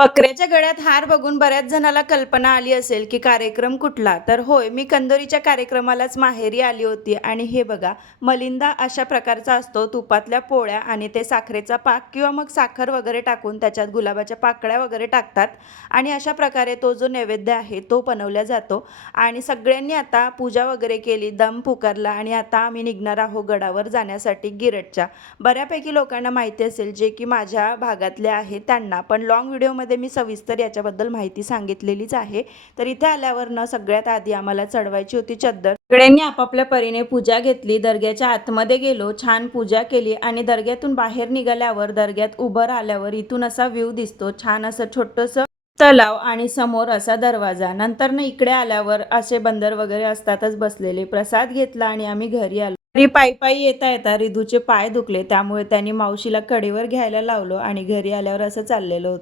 बकऱ्याच्या गळ्यात हार बघून बऱ्याच जणाला कल्पना आली असेल की कार्यक्रम कुठला. तर होय, मी कंदोरीच्या कार्यक्रमालाच माहेरी आली होती आणि हे बघा, मलिंदा अशा प्रकारचा असतो. तुपातल्या पोळ्या आणि ते साखरेचा पाक किंवा मग साखर वगैरे टाकून त्याच्यात गुलाबाच्या पाकळ्या वगैरे टाकतात आणि अशा प्रकारे तो जो नैवेद्य आहे तो बनवला जातो. आणि सगळ्यांनी आता पूजा वगैरे केली, दम पुकारला आणि आता आम्ही निघणार आहोत गडावर जाण्यासाठी गिरटच्या. बऱ्यापैकी लोकांना माहिती असेल जे की माझ्या भागातले आहेत त्यांना, पण लाँग व्हिडिओमध्ये मी सविस्तर याच्याबद्दल माहिती सांगितलेलीच आहे. तर इथे आल्यावर ना सगळ्यात आधी आम्हाला चढवायची होती चद्दर. सगळ्यांनी आपापल्या परीने पूजा घेतली. दर्ग्याच्या आतमध्ये गेलो, छान पूजा केली आणि दर्ग्यातून बाहेर निघाल्यावर दर्ग्यात उभं राहिल्यावर इथून असा व्ह्यू दिसतो. छान असं छोटंसं तलाव आणि समोर असा दरवाजा. नंतर ना इकडे आल्यावर असे बंदर वगैरे असतातच बसलेले. प्रसाद घेतला आणि आम्ही घरी आलो. घरी पायी पायी येता येता रिधूचे पाय दुखले, त्यामुळे त्यांनी मावशीला कडेवर घ्यायला लावलो आणि घरी आल्यावर असं चाललेलं होतं.